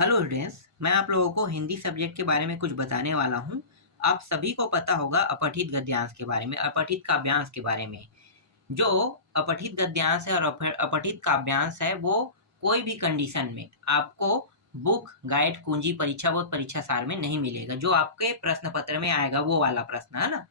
Hello students, मैं आप लोगों को हिंदी सब्जेक्ट के बारे में कुछ बताने वाला हूँ। आप सभी को पता होगा अपठित गद्यांश के बारे में, अपठित काव्यांश के बारे में। जो अपठित गद्यांश है और अपठित काव्यांश है, वो कोई भी कंडीशन में आपको बुक, गाइड, कुंजी, परीक्षा बोध, परीक्षा सार में नहीं मिलेगा। जो आपके प्रश्न पत्र में आएगा वो वाला प्रश्न, है ना।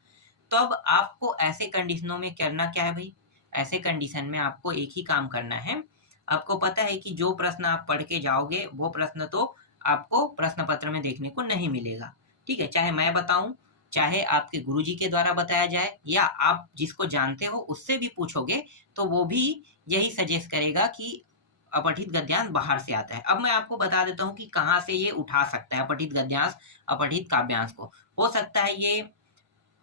तो अब आपको ऐसे कंडीशनों में करना क्या है भाई? ऐसे कंडीशन में आपको एक ही काम करना है। आपको पता है कि जो प्रश्न आप पढ़ के जाओगे वो प्रश्न तो आपको प्रश्न पत्र में देखने को नहीं मिलेगा। ठीक है, चाहे मैं बताऊं, चाहे आपके गुरुजी के द्वारा बताया जाए, या आप जिसको जानते हो उससे भी पूछोगे तो वो भी यही सजेस्ट करेगा कि अपठित गद्यांश बाहर से आता है। अब मैं आपको बता देता हूँ कि कहाँ से ये उठा सकता है अपठित गद्यांश, अपठित काव्यांश को। हो सकता है ये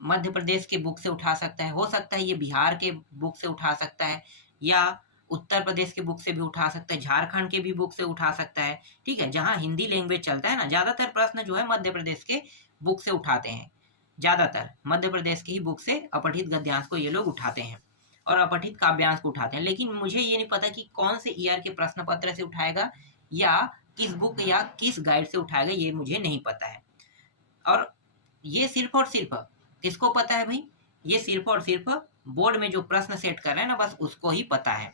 मध्य प्रदेश के बुक से उठा सकता है, हो सकता है ये बिहार के बुक से उठा सकता है, या उत्तर प्रदेश के बुक से भी उठा सकता है, झारखंड के भी बुक से उठा सकता है। ठीक है, जहाँ हिंदी लैंग्वेज चलता है ना, ज्यादातर प्रश्न जो है मध्य प्रदेश के बुक से उठाते हैं। ज्यादातर मध्य प्रदेश की ही बुक से अपठित गद्यांश को ये लोग उठाते हैं और अपठित काव्यांश को उठाते हैं। लेकिन मुझे ये नहीं पता कि कौन से ईयर के प्रश्न पत्र से उठाएगा या किस बुक या किस गाइड से उठाएगा, ये मुझे नहीं पता है। और ये सिर्फ और सिर्फ किसको पता है भाई? ये सिर्फ और सिर्फ बोर्ड में जो प्रश्न सेट कर रहे हैं ना, बस उसको ही पता है,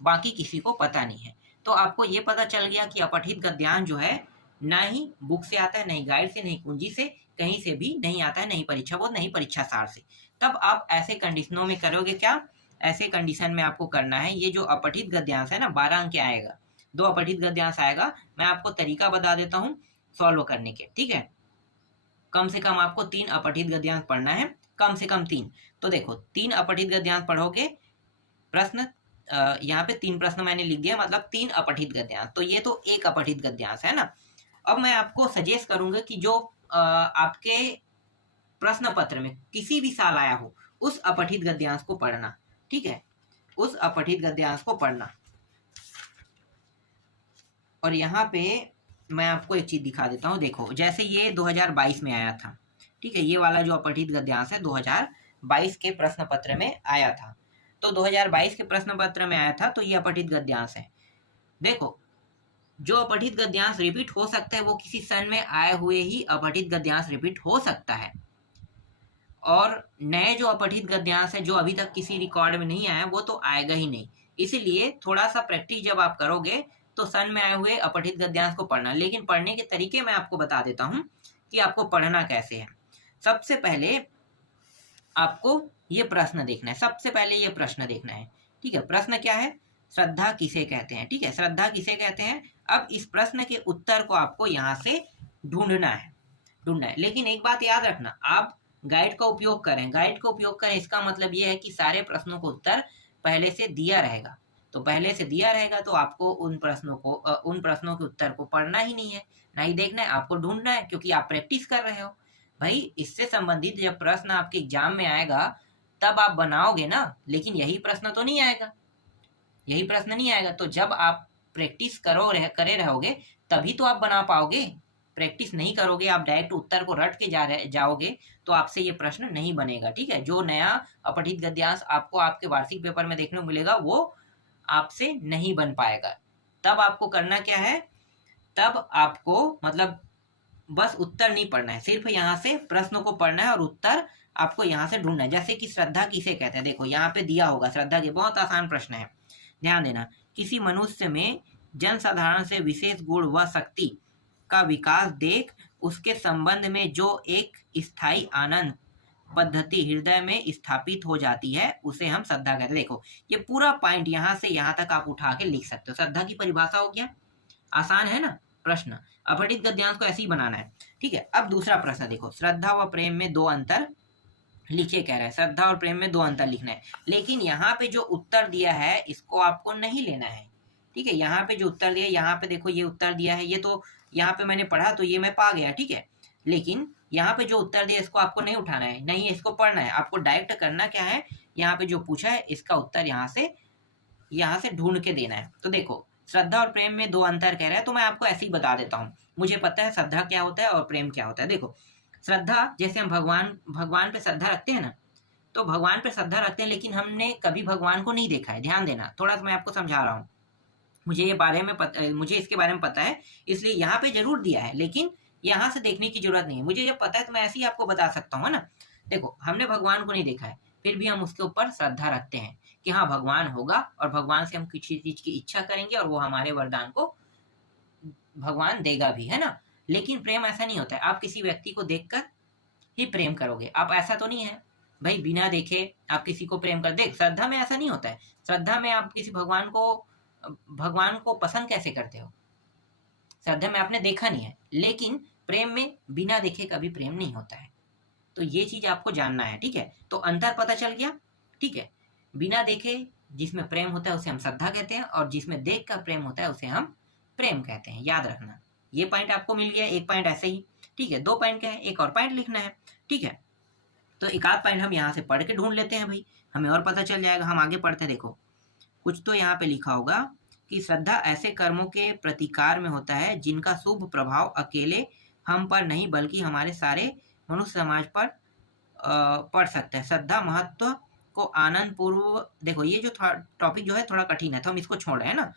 बाकी किसी को पता नहीं है। तो आपको ये पता चल गया कि अपठित गद्यांश जो है ना ही बुक से आता है, नहीं गाइड से, नहीं कुंजी से, कहीं से भी नहीं आता है, नहीं परीक्षा बोध, नहीं परीक्षा सार से। तब आप ऐसे कंडीशनों में करोगे क्या? ऐसे कंडीशन में आपको करना है, ये जो अपठित गद्यांश है ना, 12 अंक के आएगा, 2 अपठित गद्यांश आएगा। मैं आपको तरीका बता देता हूँ सॉल्व करने के। ठीक है, कम से कम आपको 3 अपठित गद्यांश पढ़ना है, कम से कम 3। तो देखो, 3 अपठित गद्यांश पढ़ोगे, प्रश्न यहाँ पे 3 प्रश्न मैंने लिख दिया, मतलब 3 अपठित गद्यांश, तो ये तो एक अपठित गद्यांश है ना। अब मैं आपको सजेस्ट करूंगा कि जो आपके प्रश्न पत्र में किसी भी साल आया हो, उस अपठित गद्यांश को पढ़ना। ठीक है, उस अपठित गद्यांश को पढ़ना। और यहाँ पे मैं आपको एक चीज दिखा देता हूँ। देखो, जैसे ये 2022 में आया था। ठीक है, ये वाला जो अपठित गद्यांश है 2022 के प्रश्न पत्र में आया था। तो 2022 के प्रश्न पत्र में आया था, तो ये अपठित गद्यांश है। देखो, जो अपठित गद्यांश रिपीट हो सकता है वो किसी सन में आए हुए ही अपठित गद्यांश रिपीट हो सकता है। और नए जो अपठित गद्यांश है जो अभी तक किसी रिकॉर्ड में नहीं आया, वो तो आएगा ही नहीं। इसीलिए थोड़ा सा प्रैक्टिस जब आप करोगे तो सन में आए हुए अपठित गद्यांश को पढ़ना। लेकिन पढ़ने के तरीके मैं आपको बता देता हूँ कि आपको पढ़ना कैसे है। सबसे पहले आपको ये प्रश्न देखना है, सबसे पहले ये प्रश्न देखना है। ठीक है, प्रश्न क्या है? श्रद्धा किसे कहते हैं? ठीक है, श्रद्धा किसे कहते हैं। अब इस प्रश्न के उत्तर को आपको यहाँ से ढूंढना है, लेकिन एक बात याद रखना, आप गाइड का उपयोग करें, गाइड का उपयोग करें, इसका मतलब ये है कि सारे प्रश्नों को उत्तर पहले से दिया रहेगा। तो पहले से दिया रहेगा तो आपको उन प्रश्नों के उत्तर को पढ़ना ही नहीं है, ना ही देखना है, आपको ढूंढना है, क्योंकि आप प्रैक्टिस कर रहे हो। भाई, इससे संबंधित जब प्रश्न आपके एग्जाम में आएगा तब आप बनाओगे ना, लेकिन यही प्रश्न तो नहीं आएगा, यही प्रश्न नहीं आएगा। तो जब आप प्रैक्टिस करे रहोगे तभी तो आप बना पाओगे। प्रैक्टिस नहीं करोगे, आप डायरेक्ट उत्तर को रट के जाओगे तो आपसे ये प्रश्न नहीं बनेगा। ठीक है, जो नया अपठित गद्यांश आपको आपके वार्षिक पेपर में देखने को मिलेगा वो आपसे नहीं बन पाएगा। तब आपको करना क्या है? तब आपको मतलब बस उत्तर नहीं पढ़ना है, सिर्फ यहाँ से प्रश्न को पढ़ना है और उत्तर आपको यहाँ से ढूंढना है। जैसे कि श्रद्धा किसे कहते हैं, देखो यहाँ पे दिया होगा श्रद्धा के, बहुत आसान प्रश्न है, ध्यान देना। किसी मनुष्य में जनसाधारण से विशेष गुण व शक्ति का विकास देख उसके संबंध में जो एक स्थायी आनंद पद्धति हृदय में स्थापित हो जाती है उसे हम श्रद्धा कहते हैं। देखो, ये पूरा पॉइंट यहाँ से यहाँ तक आप उठा के लिख सकते हो। श्रद्धा की परिभाषा हो गया, आसान है ना प्रश्न। अपठित गद्यांश को ऐसे ही बनाना है। ठीक है, अब दूसरा प्रश्न देखो, श्रद्धा व प्रेम में 2 अंतर लिखे कह रहा है, श्रद्धा और प्रेम में 2 अंतर लिखना है। लेकिन यहाँ पे जो उत्तर दिया है इसको आपको नहीं लेना है। ठीक है, यहाँ पे जो उत्तर दिया है, यहाँ पे देखो ये उत्तर दिया है, ये तो यहाँ पे मैंने पढ़ा तो ये मैं पा गया। ठीक है, लेकिन यहाँ पे जो उत्तर दिया इसको आपको नहीं उठाना है, नहीं इसको पढ़ना है। आपको डायरेक्ट करना क्या है, यहाँ पे जो पूछा है इसका उत्तर यहाँ से ढूंढ के देना है। तो देखो, श्रद्धा और प्रेम में 2 अंतर कह रहा है, तो मैं आपको ऐसे ही बता देता हूँ। मुझे पता है श्रद्धा क्या होता है और प्रेम क्या होता है। देखो, श्रद्धा, जैसे हम भगवान पे श्रद्धा रखते हैं ना, तो भगवान पे श्रद्धा रखते हैं, लेकिन हमने कभी भगवान को नहीं देखा है। ध्यान देना, थोड़ा सा मैं आपको समझा रहा हूँ। मुझे इसके बारे में पता है, इसलिए यहाँ पे जरूर दिया है, लेकिन यहाँ से देखने की जरूरत नहीं है। मुझे जब पता है तो मैं ऐसे ही आपको बता सकता हूँ, है ना। देखो, हमने भगवान को नहीं देखा है, फिर भी हम उसके ऊपर श्रद्धा रखते हैं कि हाँ भगवान होगा, और भगवान से हम किसी चीज की इच्छा करेंगे और वो हमारे वरदान को भगवान देगा भी, है ना। लेकिन प्रेम ऐसा नहीं होता है, आप किसी व्यक्ति को देखकर ही प्रेम करोगे, आप ऐसा तो नहीं है भाई बिना देखे आप किसी को प्रेम कर देख। श्रद्धा में ऐसा नहीं होता है। श्रद्धा में आप किसी भगवान को पसंद कैसे करते हो? श्रद्धा में आपने देखा नहीं है, लेकिन प्रेम में बिना देखे कभी प्रेम नहीं होता है। तो ये चीज आपको जानना है, ठीक है। तो अंतर पता चल गया, ठीक है। बिना देखे जिसमें प्रेम होता है उसे हम श्रद्धा कहते हैं, और जिसमें देख कर प्रेम होता है उसे हम प्रेम कहते हैं। याद रखना, ये पॉइंट आपको मिल गया, एक पॉइंट ऐसे ही, ठीक है। 2 पॉइंट का है, एक और पॉइंट लिखना है, ठीक है। तो एक आध पॉइंट हम यहाँ से पढ़ के ढूंढ लेते हैं भाई, हमें और पता चल जाएगा। हम आगे पढ़ते हैं, देखो कुछ तो यहाँ पे लिखा होगा कि श्रद्धा ऐसे कर्मों के प्रतिकार में होता है जिनका शुभ प्रभाव अकेले हम पर नहीं बल्कि हमारे सारे मनुष्य समाज पर पड़ सकता है। श्रद्धा महत्व को आनंद पूर्व, देखो ये जो टॉपिक जो है थोड़ा कठिन है तो हम इसको छोड़ रहे हैं ना।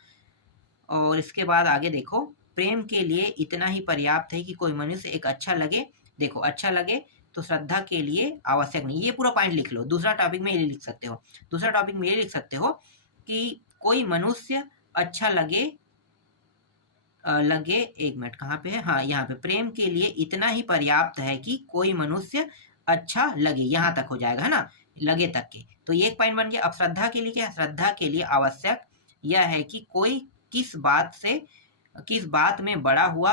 और इसके बाद आगे देखो, प्रेम के लिए इतना ही पर्याप्त है कि कोई मनुष्य एक अच्छा लगे। देखो अच्छा लगे तो श्रद्धा के लिए आवश्यक नहीं, ये पूरा पॉइंट लिख लो। दूसरा टॉपिक में ये लिख सकते हो, दूसरा टॉपिक में ये लिख सकते हो कि कोई मनुष्य अच्छा लगे, एक मिनट कहाँ पे है, हाँ यहाँ पे, प्रेम के लिए इतना ही पर्याप्त है कि कोई मनुष्य अच्छा लगे, यहाँ तक हो जाएगा, है ना, लगे तक के। तो ये एक पॉइंट बन गया। अब श्रद्धा के लिए क्या है? श्रद्धा के लिए आवश्यक यह है कि कोई किस बात में बड़ा हुआ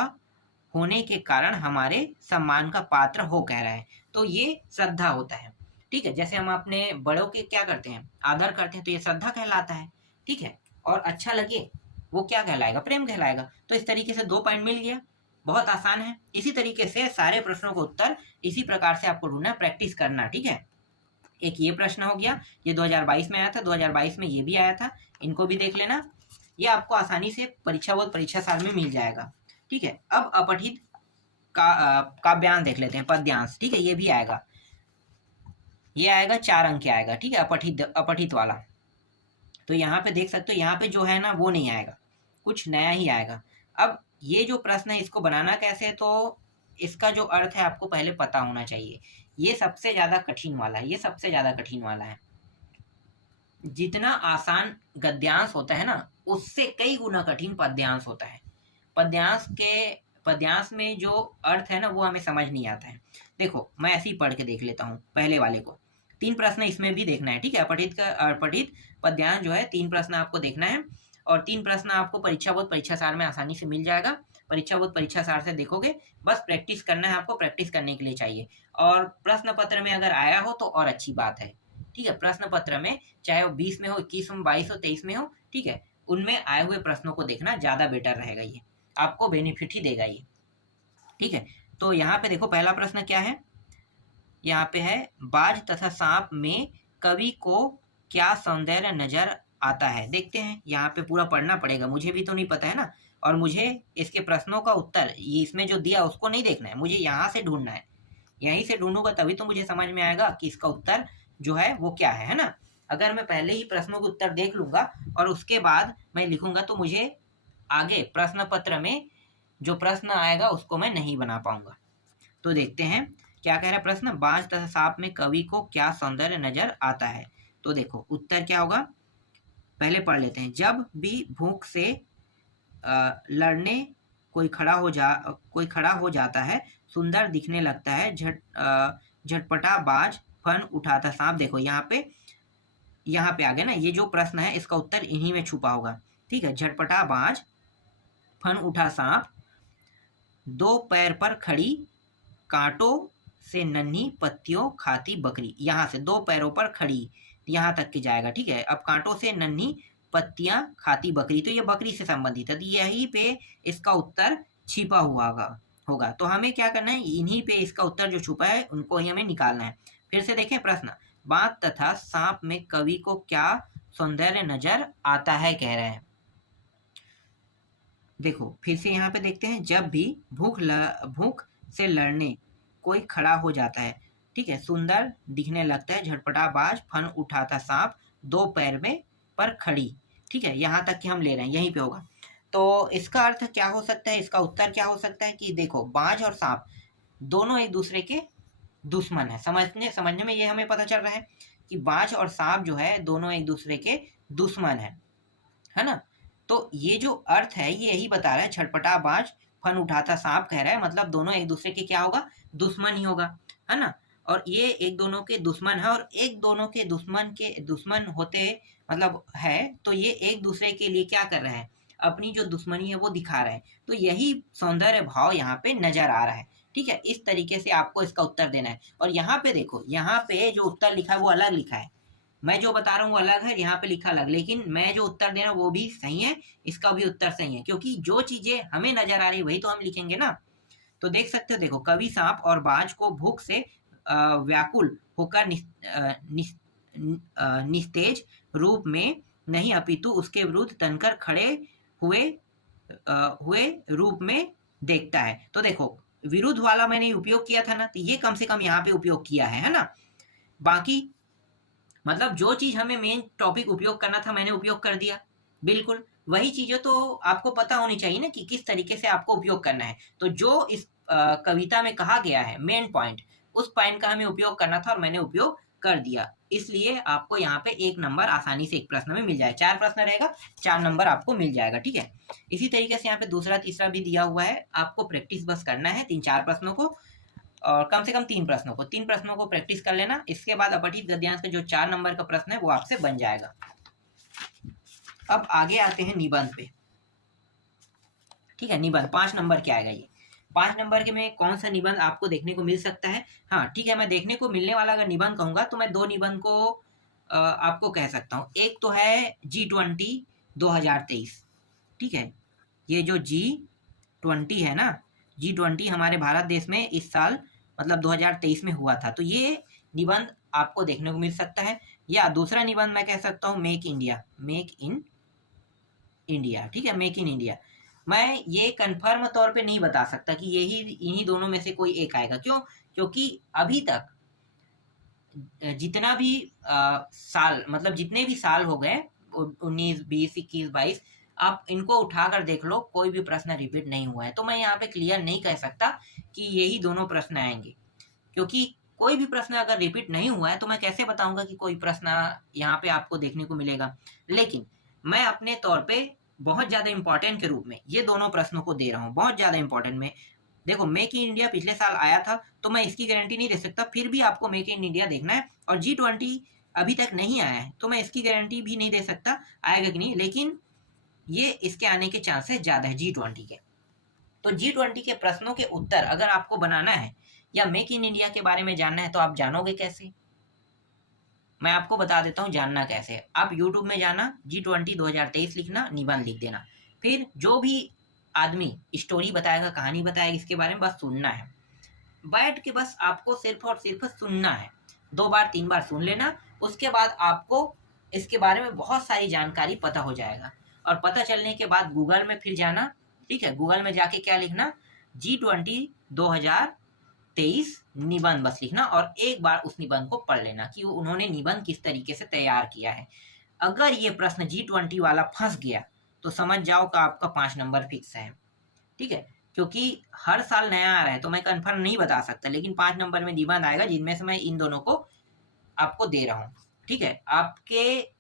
होने के कारण हमारे सम्मान का पात्र हो, कह रहा है। तो ये श्रद्धा होता है, ठीक है। जैसे हम अपने बड़ों के क्या करते हैं, आदर करते हैं, तो ये श्रद्धा कहलाता है, ठीक है। और अच्छा लगे वो क्या कहलाएगा? प्रेम कहलाएगा। तो इस तरीके से 2 पॉइंट मिल गया, बहुत आसान है। इसी तरीके से सारे प्रश्नों को उत्तर इसी प्रकार से आपको ढूंढना, प्रैक्टिस करना, ठीक है। एक ये प्रश्न हो गया, ये 2022 में आया था, 2022 में ये भी आया था, इनको भी देख लेना। ये आपको आसानी से परीक्षा साल में मिल जाएगा, ठीक है। अब अपठित काव्यांश देख लेते हैं, पद्यांश, ठीक है। ये भी आएगा, ये आएगा 4 अंक के आएगा, ठीक है, अपठित वाला। तो यहाँ पे देख सकते हो, यहाँ पे जो है ना वो नहीं आएगा, कुछ नया ही आएगा। अब ये जो प्रश्न है इसको बनाना कैसे है, तो इसका जो अर्थ है आपको पहले पता होना चाहिए। ये सबसे ज्यादा कठिन वाला है, ये सबसे ज्यादा कठिन वाला है। जितना आसान गद्यांश होता है ना, उससे कई गुना कठिन पद्यांश होता है। पद्यांश में जो अर्थ है ना वो हमें समझ नहीं आता है। देखो मैं ऐसे ही पढ़ के देख लेता हूँ पहले वाले को। 3 प्रश्न इसमें भी देखना है, ठीक है। अपठित पद्यांश जो है 3 प्रश्न आपको देखना है, और 3 प्रश्न आपको परीक्षा सार में आसानी से मिल जाएगा। परीक्षा सार से देखोगे, बस प्रैक्टिस करना है आपको, प्रैक्टिस करने के लिए चाहिए। और प्रश्न पत्र में अगर आया हो तो और अच्छी बात है, ठीक है। प्रश्न पत्र में चाहे वो 20 में हो, 21 में, 22 हो, 23 में हो, ठीक है, उनमें आए हुए प्रश्नों को देखना ज्यादा बेटर रहेगा, ये आपको बेनिफिट ही देगा ये, ठीक है। तो यहाँ पे देखो पहला प्रश्न क्या है, यहाँ पे है बाज तथा सांप में कवि को क्या सौंदर्य नजर आता है। देखते हैं, यहाँ पे पूरा पढ़ना पड़ेगा, मुझे भी तो नहीं पता है ना। और मुझे इसके प्रश्नों का उत्तर ये इसमें जो दिया उसको नहीं देखना है, मुझे यहाँ से ढूंढना है। यहीं से ढूंढूंगा तभी तो मुझे समझ में आएगा कि इसका उत्तर जो है वो क्या है ना। अगर मैं पहले ही प्रश्नों के उत्तर देख लूंगा और उसके बाद मैं लिखूंगा तो मुझे आगे प्रश्न पत्र में जो प्रश्न आएगा उसको मैं नहीं बना पाऊंगा। तो देखते हैं क्या कह रहा है प्रश्न, बाज तथा सांप में कवि को क्या सौंदर्य नजर आता है। तो देखो उत्तर क्या होगा, पहले पढ़ लेते हैं। जब भी भूख से लड़ने कोई खड़ा हो जाता है, सुंदर दिखने लगता है, झटपटा बाज, फन उठाता सांप। देखो यहाँ पे आ गया ना, ये जो प्रश्न है इसका उत्तर इन्हीं में छुपा होगा, ठीक है। झटपटा बाज, फन उठा सांप, 2 पैर पर खड़ी, कांटों से नन्ही पत्तियों खाती बकरी। यहाँ से 2 पैरों पर खड़ी, यहाँ तक के जाएगा, ठीक है। अब कांटों से नन्ही पत्तियां खाती बकरी, तो ये बकरी से संबंधित है, तो यही पे इसका उत्तर छिपा हुआ होगा। तो हमें क्या करना है, इन्हीं पे इसका उत्तर जो छुपा है उनको ही हमें निकालना है। फिर से देखें प्रश्न, बाज तथा सांप में कवि को क्या सौंदर्य नजर आता है, कह रहे हैं। देखो फिर से यहाँ पे देखते हैं, जब भी भूख से लड़ने कोई खड़ा हो जाता है, ठीक है, सुंदर दिखने लगता है, झटपटा बाज, फन उठाता सांप, 2 पैर में पर खड़ी। ठीक है, यहाँ तक कि हम ले रहे हैं, यहीं पे होगा। तो इसका अर्थ क्या हो सकता है, इसका उत्तर क्या हो सकता है कि देखो बाज और सांप दोनों एक दूसरे के दुश्मन है। समझने में ये हमें पता चल रहा है कि बाज और सांप जो है दोनों एक दूसरे के दुश्मन है ना। तो ये जो अर्थ है ये यही बता रहा है, छटपटा बाज फन उठाता सांप कह रहा है, मतलब दोनों एक दूसरे के क्या होगा, दुश्मन ही होगा, है ना। और ये एक दोनों के दुश्मन है, और एक दोनों के दुश्मन होते मतलब है, तो ये एक दूसरे के लिए क्या कर रहे हैं, अपनी जो दुश्मनी है वो दिखा रहे हैं। तो यही सौंदर्य भाव यहाँ पे नजर आ रहा है। ठीक है, इस तरीके से आपको इसका उत्तर देना है। और यहाँ पे देखो, यहाँ पे जो उत्तर लिखा है वो अलग लिखा है, मैं जो बता रहा हूँ वो अलग है, यहाँ पे लिखा अलग, लेकिन मैं जो उत्तर दे रहा हूँ वो भी सही है, इसका भी उत्तर सही है, क्योंकि जो चीजें हमें नजर आ रही वही तो हम लिखेंगे ना। तो देख सकते हो, देखो कवि सांप और बाज को भूख से व्याकुल होकर निस्तेज रूप में नहीं अपितु उसके विरुद्ध तनकर खड़े हुए हुए रूप में देखता है। तो देखो विरुद्ध वाला मैंने उपयोग किया था ना, तो ये कम से कम यहाँ पे उपयोग किया है ना। बाकी मतलब जो चीज हमें मेन टॉपिक उपयोग करना था मैंने उपयोग कर दिया, बिल्कुल वही चीजें तो आपको पता होनी चाहिए ना कि किस तरीके से आपको उपयोग करना है। तो जो इस कविता में कहा गया है मेन पॉइंट, उस पॉइंट का हमें उपयोग करना था और मैंने उपयोग कर दिया, इसलिए आपको यहाँ पे 1 नंबर आसानी से एक प्रश्न में मिल जाए। 4 प्रश्न रहेगा, 4 नंबर आपको मिल जाएगा। ठीक है, इसी तरीके से यहाँ पे दूसरा तीसरा भी दिया हुआ है, आपको प्रैक्टिस बस करना है 3-4 प्रश्नों को, और कम से कम 3 प्रश्नों को प्रैक्टिस कर लेना। इसके बाद अपठित गद्यांश का जो 4 नंबर का प्रश्न है वो आपसे बन जाएगा। अब आगे आते हैं निबंध पे। ठीक है, निबंध 5 नंबर के आएगा ये। 5 नंबर के में कौन सा निबंध आपको देखने को मिल सकता है? हाँ ठीक है, मैं देखने को मिलने वाला अगर निबंध कहूंगा तो मैं 2 निबंध को आपको कह सकता हूँ। एक तो है G20 2023। ठीक है, ये जो G20 है ना, G20 हमारे भारत देश में इस साल मतलब 2023 में हुआ था, तो ये निबंध आपको देखने को मिल सकता है। या दूसरा निबंध मैं कह सकता हूँ मेक इन इंडिया। ठीक है, मेक इन इंडिया। मैं ये कंफर्म तौर पे नहीं बता सकता कि यही इन्हीं दोनों में से कोई एक आएगा। क्यों? क्योंकि अभी तक जितना भी साल मतलब जितने भी साल हो गए 19, 20, 21, 22, आप इनको उठाकर देख लो, कोई भी प्रश्न रिपीट नहीं हुआ है। तो मैं यहाँ पे क्लियर नहीं कह सकता कि यही दोनों प्रश्न आएंगे, क्योंकि कोई भी प्रश्न अगर रिपीट नहीं हुआ है तो मैं कैसे बताऊंगा कि कोई प्रश्न यहाँ पे आपको देखने को मिलेगा। लेकिन मैं अपने तौर पे बहुत ज्यादा इंपॉर्टेंट के रूप में ये दोनों प्रश्नों को दे रहा हूँ, बहुत ज्यादा इंपॉर्टेंट में। देखो मेक इन इंडिया पिछले साल आया था, तो मैं इसकी गारंटी नहीं दे सकता, फिर भी आपको मेक इन इंडिया देखना है। और G20 अभी तक नहीं आया है, तो मैं इसकी गारंटी भी नहीं दे सकता आएगा कि नहीं, लेकिन ये इसके आने के चांसेस ज्यादा है G20 के। तो G20 के प्रश्नों के उत्तर अगर आपको बनाना है या मेक इन इंडिया के बारे में जानना है, तो आप जानोगे कैसे? मैं आपको बता देता हूँ जानना कैसे। आप YouTube में जाना, G20 2023 लिखना, निबंध लिख देना, फिर जो भी आदमी स्टोरी बताएगा, कहानी बताएगा, इसके बारे में बस सुनना है। बैठ के बस आपको सिर्फ और सिर्फ सुनना है। 2 बार 3 बार सुन लेना, उसके बाद आपको इसके बारे में बहुत सारी जानकारी पता हो जाएगा। और पता चलने के बाद गूगल में फिर जाना। ठीक है, गूगल में जाके क्या लिखना, G20 2023 निबंध बस लिखना, और एक बार उस निबंध को पढ़ लेना कि वो उन्होंने निबंध किस तरीके से तैयार किया है। अगर ये प्रश्न G20 वाला फंस गया तो समझ जाओ कि आपका 5 नंबर फिक्स है। ठीक है, क्योंकि हर साल नया आ रहा है तो मैं कंफर्म नहीं बता सकता, लेकिन 5 नंबर में निबंध आएगा, जिनमें से मैं इन दोनों को आपको दे रहा हूँ। ठीक है, आपके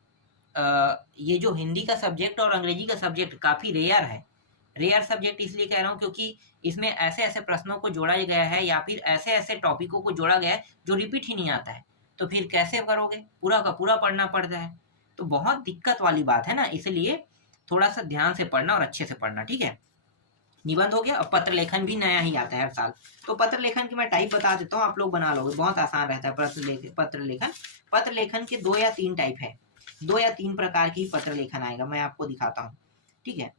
ये जो हिंदी का सब्जेक्ट और अंग्रेजी का सब्जेक्ट काफी रेयर है। रेयर सब्जेक्ट इसलिए कह रहा हूँ क्योंकि इसमें ऐसे ऐसे प्रश्नों को जोड़ा गया है, या फिर ऐसे ऐसे टॉपिकों को जोड़ा गया है जो रिपीट ही नहीं आता है, तो फिर कैसे करोगे, पूरा का पूरा पढ़ना पड़ता है, तो बहुत दिक्कत वाली बात है ना। इसलिए थोड़ा सा ध्यान से पढ़ना और अच्छे से पढ़ना। ठीक है, निबंध हो गया। अब पत्र लेखन भी नया ही आता है हर साल, तो पत्र लेखन की मैं टाइप बता देता हूँ, आप लोग बना लोगे, बहुत आसान रहता है पत्र लेखन के 2 या 3 टाइप है, 2 या 3 प्रकार की पत्र लेखन आएगा, मैं आपको दिखाता हूँ। ठीक है,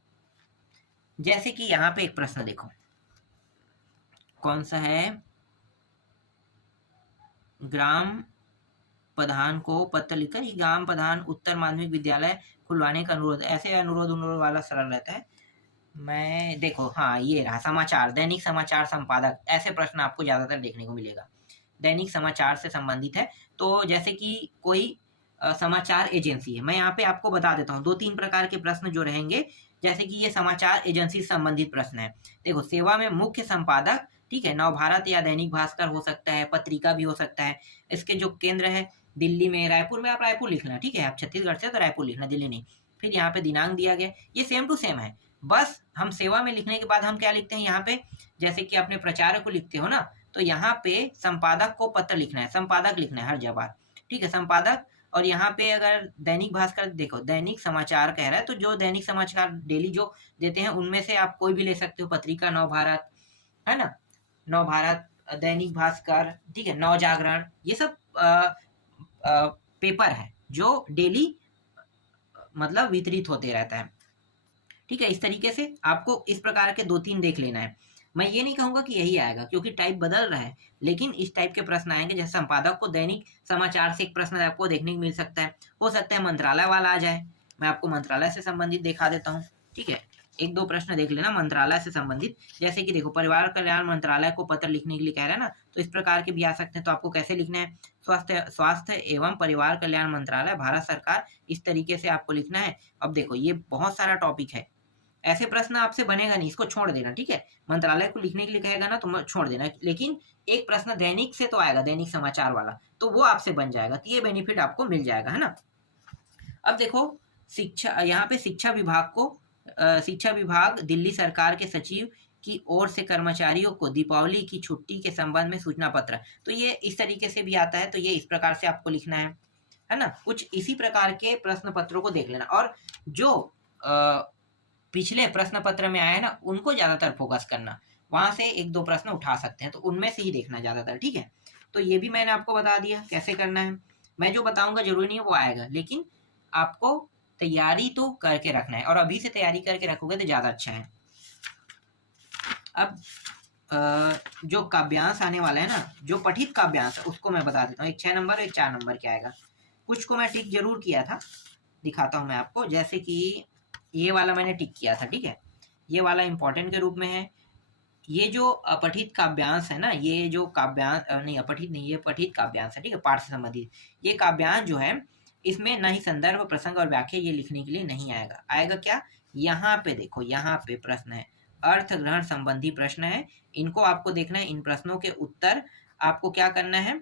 जैसे कि यहाँ पे एक प्रश्न देखो, कौन सा है, ग्राम प्रधान को पत्र लिखकर ही ग्राम प्रधान उत्तर माध्यमिक विद्यालय खुलवाने का अनुरोध। ऐसे अनुरोध वाला सरल रहता है। मैं देखो, हाँ ये रहा, समाचार, दैनिक समाचार संपादक, ऐसे प्रश्न आपको ज्यादातर देखने को मिलेगा, दैनिक समाचार से संबंधित है। तो जैसे कि कोई समाचार एजेंसी है। मैं यहाँ पे आपको बता देता हूँ 2-3 प्रकार के प्रश्न जो रहेंगे, जैसे कि ये समाचार एजेंसी से संबंधित प्रश्न है। देखो, सेवा में मुख्य संपादक, ठीक है, नवभारत या दैनिक भास्कर हो सकता है, पत्रिका भी हो सकता है। इसके जो केंद्र है दिल्ली में, रायपुर में, आप रायपुर लिखना, ठीक है, आप छत्तीसगढ़ से तो रायपुर लिखना, दिल्ली नहीं। फिर यहाँ पे दिनांक दिया गया, ये सेम टू सेम है, बस हम सेवा में लिखने के बाद हम क्या लिखते हैं यहाँ पे, जैसे कि अपने प्रचारक को लिखते हो ना, तो यहाँ पे संपादक को पत्र लिखना है, संपादक लिखना है हर जगह, ठीक है, संपादक। और यहाँ पे अगर दैनिक भास्कर, देखो दैनिक समाचार कह रहा है, तो जो दैनिक समाचार डेली जो देते हैं उनमें से आप कोई भी ले सकते हो, पत्रिका नवभारत है ना, नवभारत, दैनिक भास्कर, ठीक है, नवजागरण, ये सब पेपर है जो डेली मतलब वितरित होते रहता है, ठीक है। इस तरीके से आपको इस प्रकार के 2-3 देख लेना है। मैं ये नहीं कहूंगा कि यही आएगा, क्योंकि टाइप बदल रहा है, लेकिन इस टाइप के प्रश्न आएंगे। जैसे संपादक को दैनिक समाचार से एक प्रश्न आपको देखने को मिल सकता है, हो सकता है मंत्रालय वाला आ जाए, मैं आपको मंत्रालय से संबंधित दिखा देता हूँ, ठीक है। 1-2 प्रश्न देख लेना मंत्रालय से संबंधित, जैसे कि देखो परिवार कल्याण मंत्रालय को पत्र लिखने के लिए कह रहा है ना, तो इस प्रकार के भी आ सकते हैं। तो आपको कैसे लिखना है, स्वास्थ्य एवं परिवार कल्याण मंत्रालय, भारत सरकार, इस तरीके से आपको लिखना है। अब देखो ये बहुत सारा टॉपिक है, ऐसे प्रश्न आपसे बनेगा नहीं, इसको छोड़ देना, ठीक है। मंत्रालय को लिखने के लिए कहेगा ना तो छोड़ देना, लेकिन एक प्रश्न दैनिक से तो आएगा, दैनिक समाचार वाला, तो वो आपसे बन जाएगा, तो ये बेनिफिट आपको मिल जाएगा, है ना। अब देखो शिक्षा, यहाँ पे शिक्षा विभाग को, शिक्षा विभाग दिल्ली सरकार के सचिव की ओर से कर्मचारियों को दीपावली की छुट्टी के संबंध में सूचना पत्र, तो ये इस तरीके से भी आता है, तो ये इस प्रकार से आपको लिखना है ना। कुछ इसी प्रकार के प्रश्न पत्रों को देख लेना, और जो पिछले प्रश्न पत्र में आया ना उनको ज्यादातर फोकस करना, वहां से 1-2 प्रश्न उठा सकते हैं, तो उनमें से ही देखना ज्यादातर, ठीक है। तो ये भी मैंने आपको बता दिया कैसे करना है। मैं जो बताऊंगा जरूरी नहीं है वो आएगा, लेकिन आपको तैयारी तो करके रखना है, और अभी से तैयारी करके रखोगे तो ज्यादा अच्छा है। अब जो काव्यांश आने वाला है ना, जो पठित काव्यांश, उसको मैं बता देता हूँ। एक 6 नंबर और एक 4 नंबर क्या आएगा। कुछ को मैं टिक जरूर किया था, दिखाता हूँ मैं आपको। जैसे कि ये वाला मैंने टिक किया था, ठीक है, ये वाला इंपॉर्टेंट के रूप में है। ये जो अपठित काव्यांश है ना, ये जो काव्यांश नहीं, अपठित नहीं, ये पठित काव्यांश है, ठीक है, पाठ से संबंधित। ये काव्यांश जो है इसमें न ही संदर्भ, प्रसंग और व्याख्या ये लिखने के लिए नहीं आएगा। आएगा क्या, यहाँ पे देखो, यहाँ पे प्रश्न है, अर्थ ग्रहण संबंधी प्रश्न है, इनको आपको देखना है। इन प्रश्नों के उत्तर आपको क्या करना है,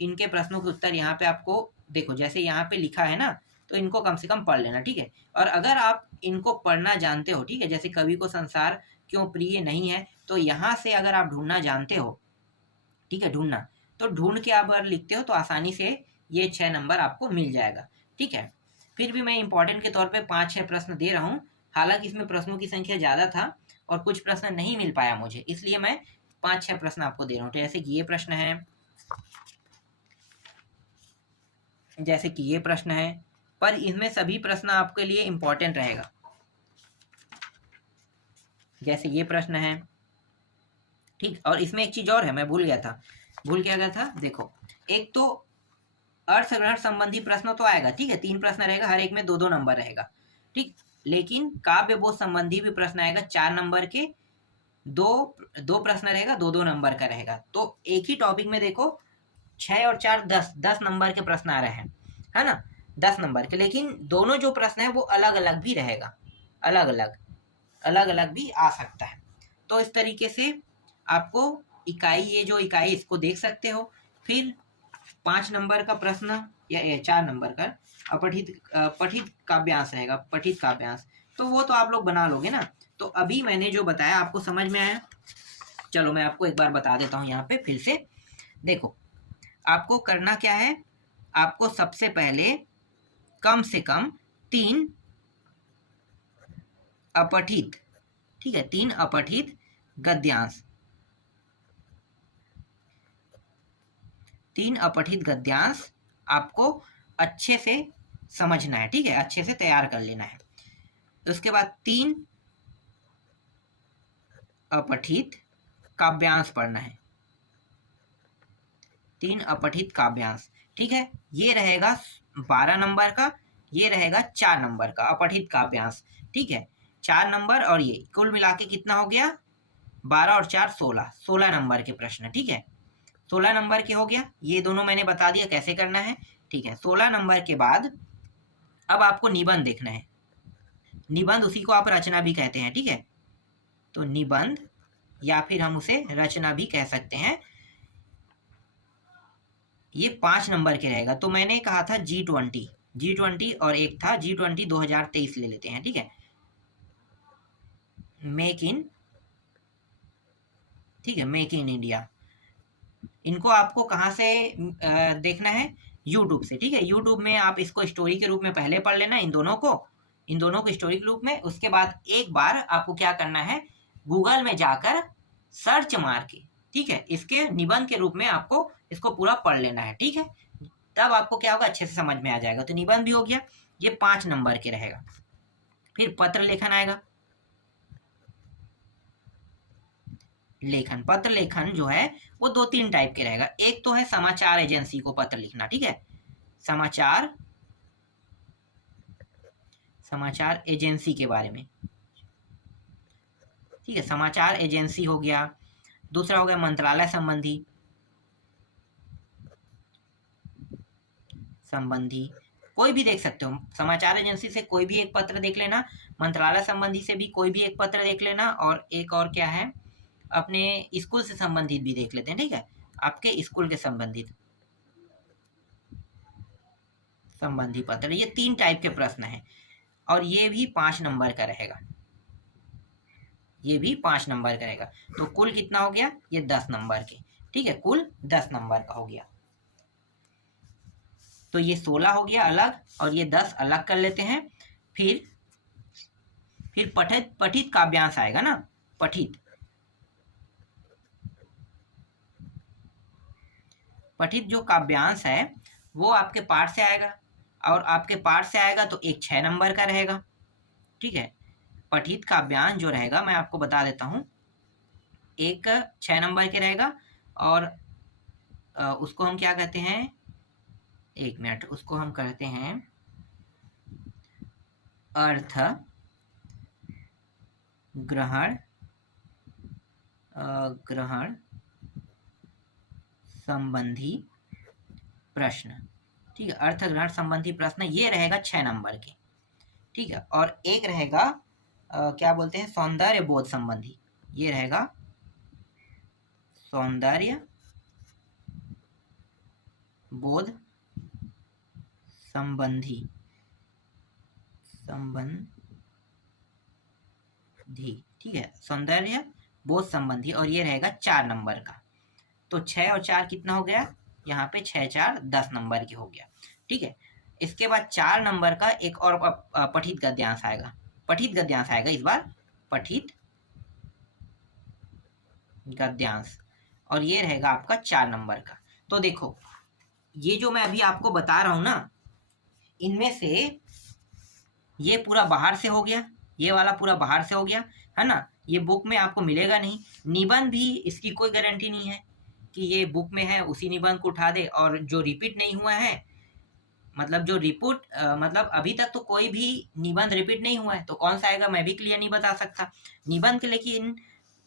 इनके प्रश्नों के उत्तर यहाँ पे आपको देखो, जैसे यहाँ पे लिखा है ना, तो इनको कम से कम पढ़ लेना, ठीक है। और अगर आप इनको पढ़ना जानते हो, ठीक है, जैसे कवि को संसार क्यों प्रिय नहीं है, तो यहाँ से अगर आप ढूंढना जानते हो, ठीक है, ढूंढना, तो ढूंढ के आप अगर लिखते हो तो आसानी से ये 6 नंबर आपको मिल जाएगा, ठीक है। फिर भी मैं इंपॉर्टेंट के तौर पे 5-6 प्रश्न दे रहा हूँ, हालांकि इसमें प्रश्नों की संख्या ज्यादा था और कुछ प्रश्न नहीं मिल पाया मुझे, इसलिए मैं 5-6 प्रश्न आपको दे रहा हूँ। जैसे कि ये प्रश्न है, जैसे कि ये प्रश्न है, पर इसमें सभी प्रश्न आपके लिए इंपॉर्टेंट रहेगा। जैसे ये प्रश्न है, ठीक। और इसमें एक चीज और है, मैं भूल गया था, देखो, एक तो अर्थ ग्रहण संबंधी प्रश्न तो आएगा, ठीक है, 3 प्रश्न रहेगा, हर एक में 2-2 नंबर रहेगा, ठीक। लेकिन काव्य बोध संबंधी भी प्रश्न आएगा, 4 नंबर के, दो प्रश्न रहेगा, 2-2 नंबर का रहेगा। तो एक ही टॉपिक में देखो 6 और 4 10 नंबर के प्रश्न आ रहे हैं, है ना, 10 नंबर के। लेकिन दोनों जो प्रश्न है वो अलग अलग भी रहेगा, अलग अलग भी आ सकता है। तो इस तरीके से आपको इकाई, ये जो इकाई, इसको देख सकते हो। फिर 5 नंबर का प्रश्न या 4 नंबर का पठित काव्यांश रहेगा, पठित काव्यांश, तो वो तो आप लोग बना लोगे ना। तो अभी मैंने जो बताया आपको समझ में आया, चलो मैं आपको एक बार बता देता हूँ यहाँ पे फिर से। देखो, आपको करना क्या है, आपको सबसे पहले कम से कम 3 अपठित, ठीक है, 3 अपठित गद्यांश, 3 अपठित गद्यांश आपको अच्छे से समझना है, ठीक है, अच्छे से तैयार कर लेना है। उसके बाद 3 अपठित काव्यांश पढ़ना है, 3 अपठित काव्यांश, ठीक है। ये रहेगा 12 नंबर का, ये रहेगा 4 नंबर का अपठित काव्यांश, ठीक है, 4 नंबर, और ये कुल मिला के कितना हो गया, 12 और 4 16 नंबर के प्रश्न, ठीक है, 16 नंबर के हो गया। ये दोनों मैंने बता दिया कैसे करना है। ठीक है, 16 नंबर के बाद अब आपको निबंध देखना है। निबंध उसी को आप रचना भी कहते हैं, ठीक है। तो निबंध या फिर हम उसे रचना भी कह सकते हैं। ये 5 नंबर के रहेगा। तो मैंने कहा था G20 और एक था G20 2023 ले लेते हैं, ठीक है। मेक इन, ठीक है, मेक इन इंडिया। इनको आपको कहाँ से देखना है? यूट्यूब से, ठीक है। यूट्यूब में आप इसको स्टोरी के रूप में पहले पढ़ लेना, इन दोनों को स्टोरी के रूप में। उसके बाद एक बार आपको क्या करना है, गूगल में जाकर सर्च मार के, ठीक है, इसके निबंध के रूप में आपको इसको पूरा पढ़ लेना है, ठीक है। तब आपको क्या होगा, अच्छे से समझ में आ जाएगा। तो निबंध भी हो गया, ये 5 नंबर के रहेगा। फिर पत्र लेखन आएगा। पत्र लेखन जो है वो 2-3 टाइप के रहेगा। एक तो है समाचार एजेंसी को पत्र लिखना, ठीक है, समाचार एजेंसी के बारे में, ठीक है, समाचार एजेंसी हो गया। दूसरा हो गया मंत्रालय संबंधी कोई भी देख सकते हो। समाचार एजेंसी से कोई भी एक पत्र देख लेना, मंत्रालय संबंधी से भी कोई भी एक पत्र देख लेना, और एक और क्या है, अपने स्कूल से संबंधित भी देख लेते हैं, ठीक है, आपके स्कूल के संबंधी पत्र। ये 3 टाइप के प्रश्न हैं और ये भी 5 नंबर का रहेगा। तो कुल कितना हो गया, ये 10 नंबर के, ठीक है, कुल 10 नंबर का हो गया। तो ये 16 हो गया अलग और ये 10 अलग कर लेते हैं। फिर पठित काव्यांश आएगा ना। पठित जो काव्यांश है वो आपके पाठ से आएगा, और आपके पाठ से आएगा तो एक 6 नंबर का रहेगा, ठीक है। पठित काव्यांश जो रहेगा मैं आपको बता देता हूँ, एक 6 नंबर के रहेगा, और उसको हम क्या कहते हैं, 1 मिनट, उसको हम कहते हैं अर्थ ग्रहण संबंधी प्रश्न, ठीक है, अर्थ ग्रहण संबंधी प्रश्न, ये रहेगा 6 नंबर के, ठीक है। और एक रहेगा क्या बोलते हैं, सौंदर्य बोध संबंधी, ये रहेगा सौंदर्य बोध संबंधी, ठीक है, सौंदर्य बोध संबंधी, और ये रहेगा 4 नंबर का। तो 6 और 4 कितना हो गया, यहाँ पे 6-4 10 नंबर की हो गया, ठीक है। इसके बाद 4 नंबर का एक और पठित गद्यांश आएगा। इस बार पठित गद्यांश, और ये रहेगा आपका 4 नंबर का। तो देखो, ये जो मैं अभी आपको बता रहा हूं ना, इनमें से ये पूरा बाहर से हो गया, ये वाला पूरा बाहर से हो गया, है ना। ये बुक में आपको मिलेगा नहीं। निबंध भी इसकी कोई गारंटी नहीं है कि ये बुक में है उसी निबंध को उठा दे, और जो रिपीट नहीं हुआ है, मतलब जो रिपोर्ट मतलब अभी तक तो कोई भी निबंध रिपीट नहीं हुआ है, तो कौन सा आएगा मैं भी क्लियर नहीं बता सकता निबंध के। लेकिन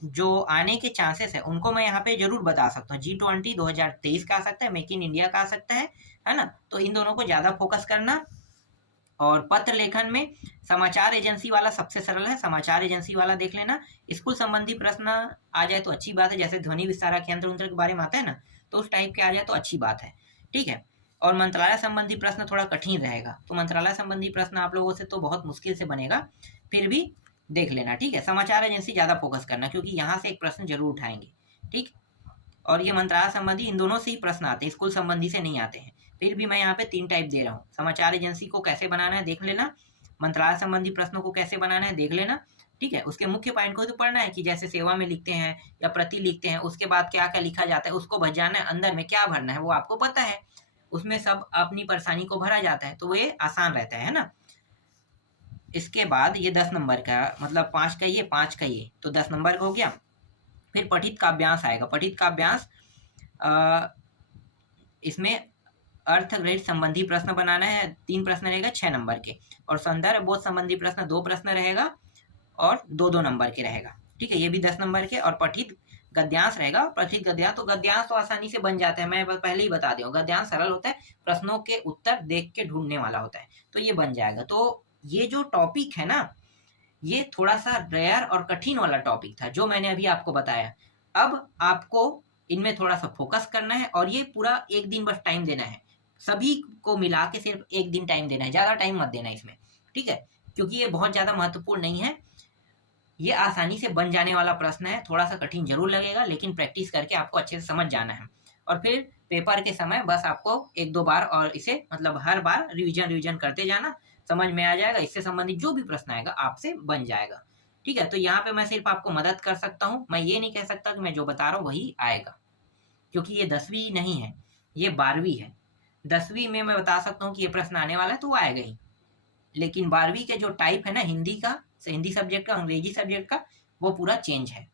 जो आने के चांसेस है उनको मैं यहाँ पे जरूर बता सकता हूँ। G20 2023 का आ सकता है, मेक इन इंडिया का आ सकता है ना। तो इन दोनों को ज्यादा फोकस करना। और पत्र लेखन में समाचार एजेंसी वाला सबसे सरल है, समाचार एजेंसी वाला देख लेना। स्कूल संबंधी प्रश्न आ जाए तो अच्छी बात है, जैसे ध्वनि विस्तारक यंत्र के बारे में आता है ना, तो उस टाइप के आ जाए तो अच्छी बात है, ठीक है। और मंत्रालय संबंधी प्रश्न थोड़ा कठिन रहेगा, तो मंत्रालय संबंधी प्रश्न आप लोगों से तो बहुत मुश्किल से बनेगा, फिर भी देख लेना, ठीक है। समाचार एजेंसी ज्यादा फोकस करना, क्योंकि यहाँ से एक प्रश्न जरूर उठाएंगे, ठीक। और ये मंत्रालय संबंधी, इन दोनों से ही प्रश्न आते हैं, स्कूल संबंधी से नहीं आते हैं। फिर भी मैं यहाँ पे 3 टाइप दे रहा हूँ। समाचार एजेंसी को कैसे बनाना है देख लेना, मंत्रालय संबंधी प्रश्नों को कैसे बनाना है देख लेना, ठीक है। उसके मुख्य पॉइंट को तो पढ़ना है कि जैसे सेवा में लिखते हैं या प्रति लिखते हैं, उसके बाद क्या क्या लिखा जाता है उसको भर जाना है, अंदर में क्या भरना है वो आपको पता है, उसमें सब अपनी परेशानी को भरा जाता है, तो ये आसान रहता है ना। इसके बाद ये 10 नंबर का, मतलब 5 का ये 5 का ये, तो 10 नंबर का हो गया। फिर पठित काव्यांश आएगा। पठित काव्यांश इसमें अर्थ ग्रहित संबंधी प्रश्न बनाना है, 3 प्रश्न रहेगा 6 नंबर के, और सौंदर्य बोध संबंधी प्रश्न 2 प्रश्न रहेगा और 2-2 नंबर के रहेगा, ठीक है। ये भी 10 नंबर के। और पठित गद्यांश रहेगा और प्रथित गद्यांश, तो गद्यांश तो आसानी से बन जाता है, मैं पहले ही बता दिया, गद्यांश सरल होता है, प्रश्नों के उत्तर देख के ढूंढने वाला होता है, तो ये बन जाएगा। तो ये जो टॉपिक है ना, ये थोड़ा सा रेयर और कठिन वाला टॉपिक था जो मैंने अभी आपको बताया। अब आपको इनमें थोड़ा सा फोकस करना है और ये पूरा एक दिन बस टाइम देना है, सभी को मिला के सिर्फ एक दिन टाइम देना है, ज़्यादा टाइम मत देना इसमें, ठीक है, क्योंकि ये बहुत ज़्यादा महत्वपूर्ण नहीं है, ये आसानी से बन जाने वाला प्रश्न है, थोड़ा सा कठिन जरूर लगेगा लेकिन प्रैक्टिस करके आपको अच्छे से समझ जाना है। और फिर पेपर के समय बस आपको एक दो बार और इसे मतलब हर बार रिवीजन करते जाना, समझ में आ जाएगा, इससे संबंधित जो भी प्रश्न आएगा आपसे बन जाएगा, ठीक है। तो यहाँ पे मैं सिर्फ आपको मदद कर सकता हूँ, मैं ये नहीं कह सकता कि मैं जो बता रहा हूँ वही आएगा, क्योंकि ये 10वीं नहीं है, ये 12वीं है। 10वीं में मैं बता सकता हूँ कि ये प्रश्न आने वाला है तो वो आएगा ही, लेकिन 12वीं के जो टाइप है ना हिंदी का, हिंदी सब्जेक्ट का, अंग्रेजी सब्जेक्ट का, वो पूरा चेंज है।